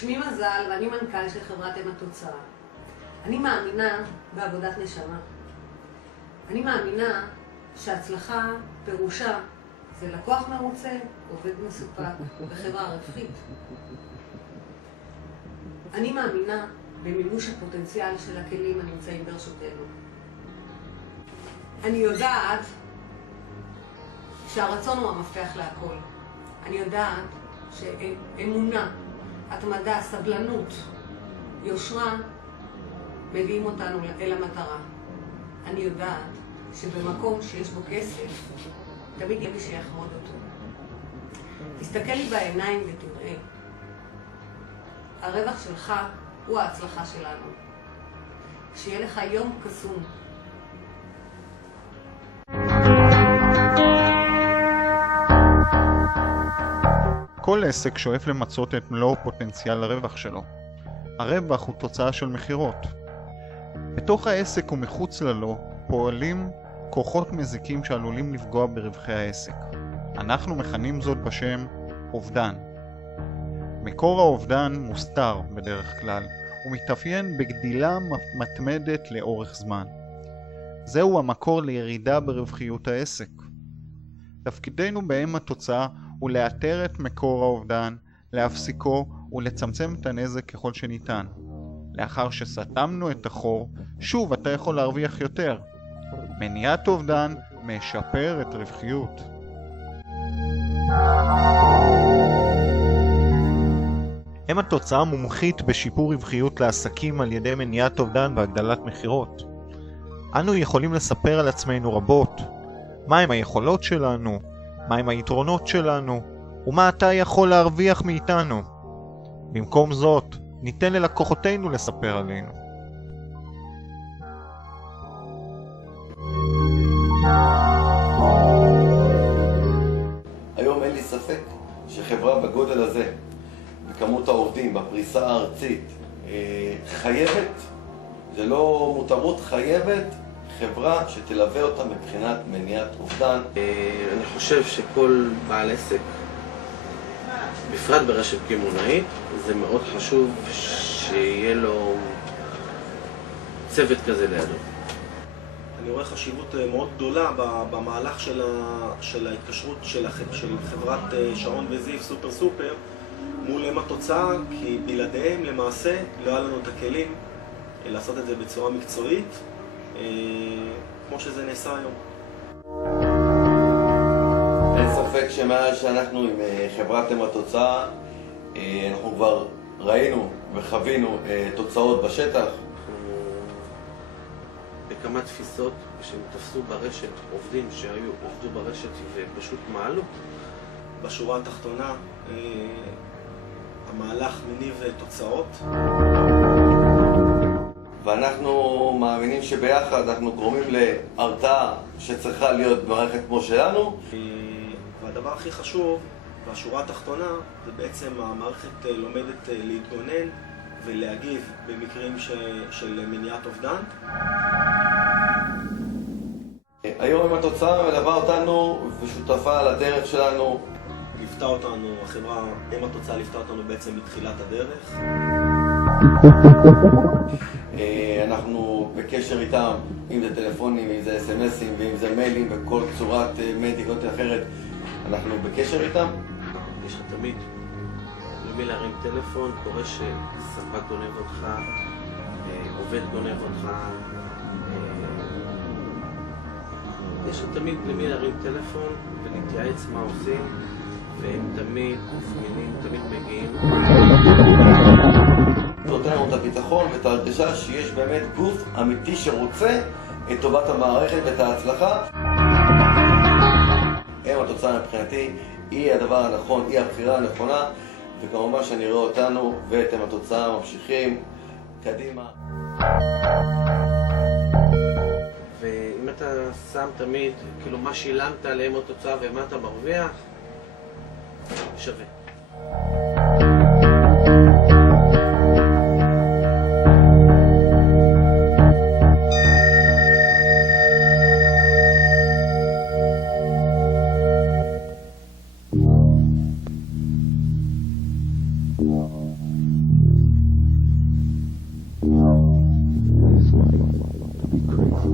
שמי מזל ואני מנכ"ל של חברת אם התוצאה. אני מאמינה בעבודת נשמה. אני מאמינה שהצלחה פירושה זה לקוח מרוצה, עובד מסופק וחברה רווחית. אני מאמינה במימוש הפוטנציאל של הכלים הנמצאים ברשותנו. אני יודעת שהרצון הוא המפתח להכל. אני יודעת שאמונה, התמדה, סבלנות, יושרה, מביאים אותנו אל המטרה. אני יודעת שבמקום שיש בו כסף, תמיד יהיה מי שיחמוד אותו. תסתכל לי בעיניים ותראה. הרווח שלך הוא ההצלחה שלנו. שיהיה לך יום קסום. כל עסק שואף למצות את מלוא פוטנציאל הרווח שלו. הרווח הוא תוצאה של מחירות. בתוך העסק ומחוץ לו פועלים כוחות מזיקים שעלולים לפגוע ברווחי העסק. אנחנו מכנים זאת בשם אובדן. מקור האובדן מוסתר בדרך כלל, ומתאפיין בגדילה מתמדת לאורך זמן. זהו המקור לירידה ברווחיות העסק. תפקידנו באם התוצאה הוא לאתר את מקור האובדן, להפסיקו ולצמצם את הנזק ככל שניתן. לאחר שסתמנו את החור, שוב אתה יכול להרוויח יותר. מניעת אובדן משפר את רווחיות. אם התוצאה מומחית בשיפור רווחיות לעסקים על ידי מניעת אובדן והגדלת מחירות. אנו יכולים לספר על עצמנו רבות. מהם היכולות שלנו, מהם היתרונות שלנו, ומה אתה יכול להרוויח מאיתנו. במקום זאת, ניתן ללקוחותינו לספר עלינו. היום אין לי ספק שחברה בגודל הזה, בכמות העובדים, בפריסה הארצית, חייבת, זה לא מותרות, חייבת חברה שתלווה אותה מבחינת מניעת אובדן. אני חושב שכל בעל עסק, בפרט ברשת קמעונאית, זה מאוד חשוב שיהיה לו צוות כזה לידו. אני רואה חשיבות מאוד גדולה במהלך של ההתקשרות של חברת שעון וזיו סופר מול אם התוצאה, כי בלעדיהם למעשה לא היה לנו את הכלים לעשות את זה בצורה מקצועית כמו שזה נעשה היום. אין ספק שמאז שאנחנו עם חברת אם התוצאה, אנחנו כבר ראינו וחווינו תוצאות בשטח. בכמה תפיסות שהם תפסו ברשת, עובדים עובדו ברשת ופשוט מעלו. בשורה התחתונה, המהלך מניב תוצאות. ואנחנו מאמינים שביחד אנחנו גורמים להרתעה שצריכה להיות במערכת כמו שלנו. והדבר הכי חשוב, בשורה התחתונה, זה בעצם המערכת לומדת להתגונן ולהגיב במקרים של מניעת אובדן. היום אם התוצאה מלווה אותנו ושותפה לדרך שלנו. ליוותה אותנו, החברה אם התוצאה ליוותה אותנו בעצם בתחילת הדרך. אנחנו בקשר איתם, אם זה טלפונים, אם זה אס-אמסים, ואם זה מיילים וכל צורת מייל אחרת, אנחנו בקשר איתם. יש לך תמיד למי להרים טלפון, קורה שספק גונב אותך, עובד גונב אותך. יש לך תמיד למי להרים טלפון ולהתייעץ מה עושים, והם תמיד זמינים, תמיד מגיעים. נותן לנו את הביטחון ואת ההרגשה שיש באמת גוף אמיתי שרוצה את טובת המערכת ואת ההצלחה. אם התוצאה מבחינתי היא הדבר הנכון, היא הבחירה הנכונה, וכמובן שאני רואה אותנו ואת התוצאה ממשיכים קדימה. ואם אתה שם תמיד, כאילו מה שילמת עליהם התוצאה ומה אתה מרוויח, שווה. Decrease.